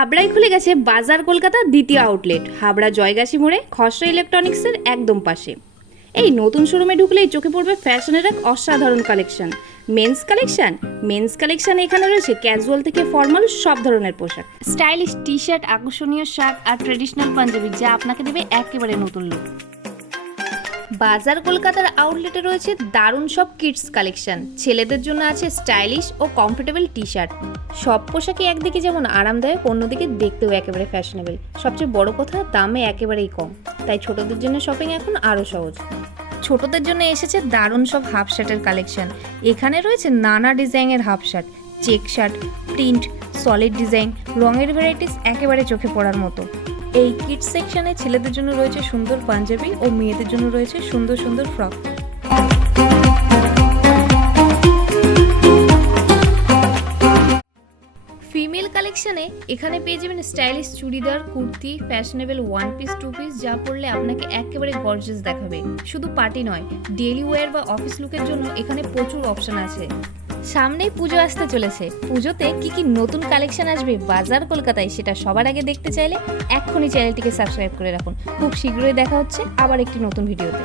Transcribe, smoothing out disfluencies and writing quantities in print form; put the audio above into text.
হাবড়ায় খুলে গেছে বাজার কলকাতা দ্বিতীয় আউটলেট, হাবড়া জয়গাছি মোড়ে খসড়া ইলেকট্রনিক্সের একদম পাশে। এই নতুন শোরুমে ঢুকলেই চোখে পড়বে ফ্যাশনের এক অসাধারণ কালেকশন। মেন্স কালেকশন এখানে রয়েছে ক্যাজুয়াল থেকে ফর্মাল সব ধরনের পোশাক, স্টাইলিশ টি শার্ট, আকর্ষণীয় শার্ট আর ট্রেডিশনাল পাঞ্জাবি, যা আপনাকে দেবে একেবারে নতুন লুক। বাজার কলকাতার আউটলেটে রয়েছে দারুণ সব কিডস কালেকশন। ছেলেদের জন্য আছে স্টাইলিশ ও কমফোর্টেবল টি শার্ট। সব পোশাকই একদিকে যেমন আরামদায়ক, অন্যদিকে দেখতেও একেবারে ফ্যাশনেবল। সবচেয়ে বড় কথা, দামে একেবারেই কম, তাই ছোটদের জন্য শপিং এখন আরও সহজ। ছোটদের জন্য এসেছে দারুণ সব হাফ শার্টের কালেকশন। এখানে রয়েছে নানা ডিজাইনের half shirt, check shirt, print, solid design, রঙের ভ্যারাইটিস একেবারে চোখে পড়ার মতো। এই কিডস সেকশনে ছেলেদের জন্য রয়েছে সুন্দর পাঞ্জাবি ও মেয়েদের জন্য রয়েছে সুন্দর সুন্দর ফ্রক। ফিমেল কালেকশনে এখানে পেয়ে যাবেন stylish churidar, kurti, fashionable one piece, two piece, যা পরলে আপনাকে একেবারে গর্জিয়াস দেখাবে। শুধু পার্টি নয়, ডেইলি ওয়্যার বা অফিস লুকের জন্য এখানে প্রচুর অপশন আছে। সামনেই পুজো আসতে চলেছে, পুজোতে কি নতুন কালেকশন আসবে বাজার কলকাতায়, সেটা সবার আগে দেখতে চাইলে এক্ষুনি চ্যানেলটিকে সাবস্ক্রাইব করে রাখুন। খুব শীঘ্রই দেখা হচ্ছে আবার একটি নতুন ভিডিওতে।